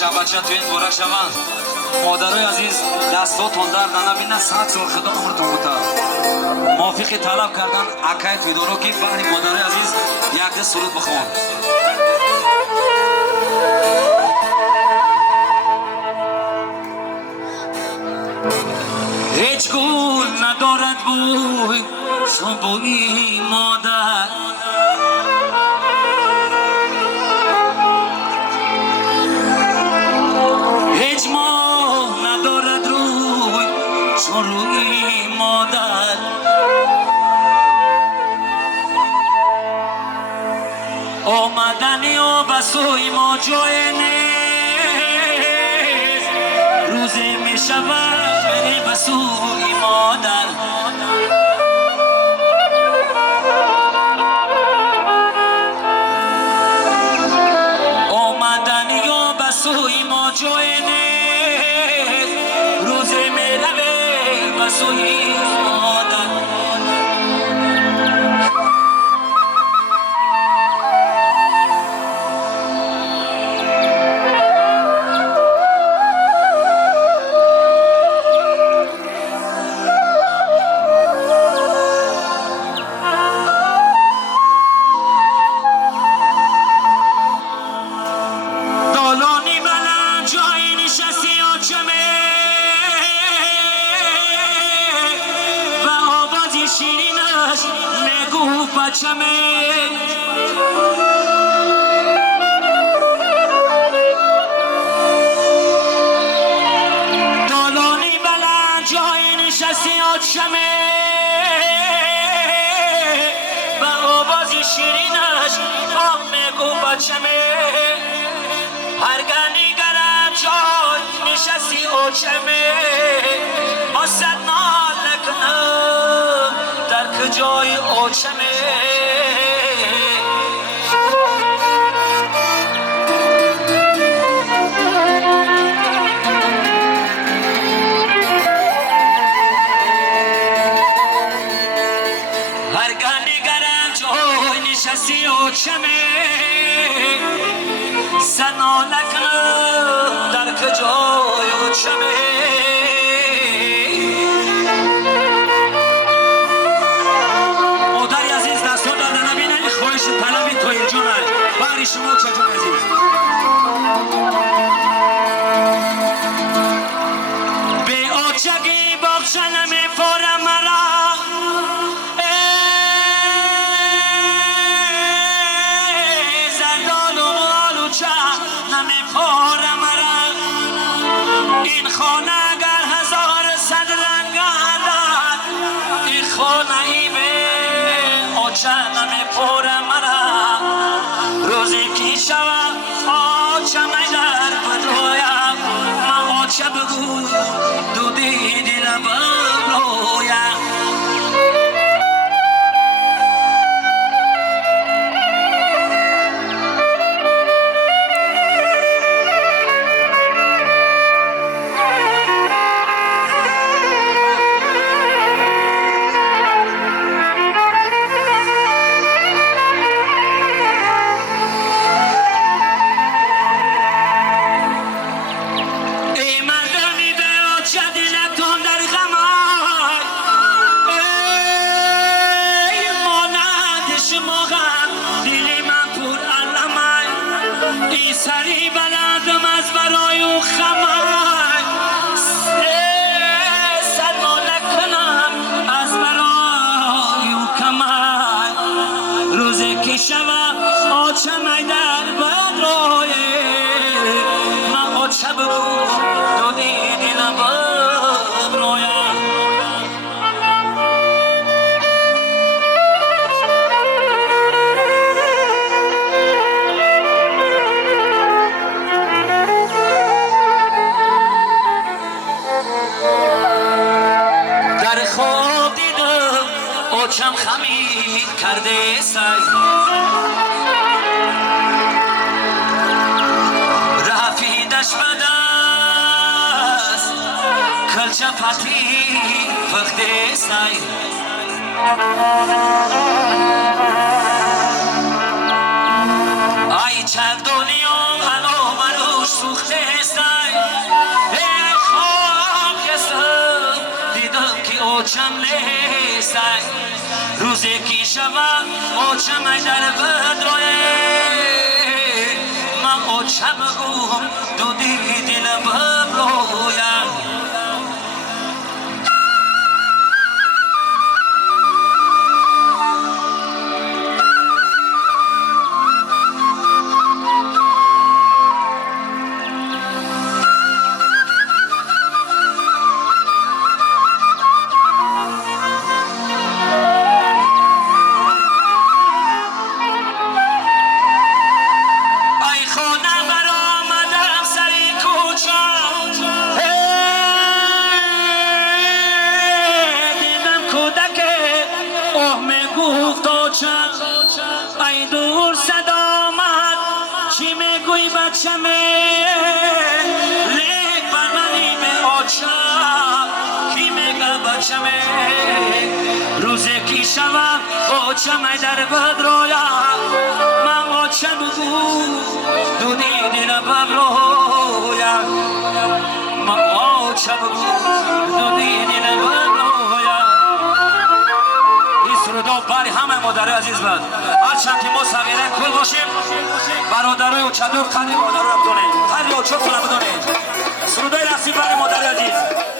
شبچه تو این بورک شوند. مادرای عزیز دستاتون درد نبینه 100 سال خدا عمرتون بوده. موافقی طلب کردن اکای تویدارو که برای مادرای عزیز یک دست سرود بخوان. هیچ گل ندارد بوی چون بوی مادر، هیچ ماه ندارد روی چون روی مادر. آمدنی و بسوی ما جای نیست، روزی می شود بری بسوی مادر. آمدنی و بسوی ما جای نیست، روزی می روی بسوی مادر. دالانی بلند جای نشستی آتشمه و آواز شیرینش آم میگو بچمه. هرگاه نگرم جای نشستی آتشمه، آسد نال نکنم در کجای آتشمه. نشستی و چمه سنا نکنم در کجای و چمه. مادری عزیز دستا داده نبینه خواهش طلبی توی جونه باری شما چه جون عزیز. به آچگی باخشه نمی فارم مرا، این خانه اگر هزار صد رنگ دارد، این خانه ای به آچه نمی پاره مرا. روزی که شود آچه می در بدرویم، من آچه بگو دودی دل برویم. سری بلندم از برای او خمر، سرما نکنم از برای او کمر. روزی که شود آچه می در بدروی، من آچه بگو دودی دلم برویم. آچم خمیر کرده سای، رفیدش بدست کلچه پتی فخته سای. ای چند دنیا منو منوش سوخته، شود اوچم در بدروی من اوچم گوهم دو دیدی ببرویم ای دور صدا آمد چی میگوی بچمه لیک بر منی به آچم کی میگه بچمه روزی کی شوم آچمه در بدرویم من آچم بگو دو دیدی ببرویم من آچم بگو دو دیدی ببرویم سرودو برای همه مادرای عزیز بود هرچند که ما صغیره کل باشیم برادرای و چادر قدر مادر را بدونیم قدر و چوب را بدونیم سرودای نصیب برای مادرای عزیز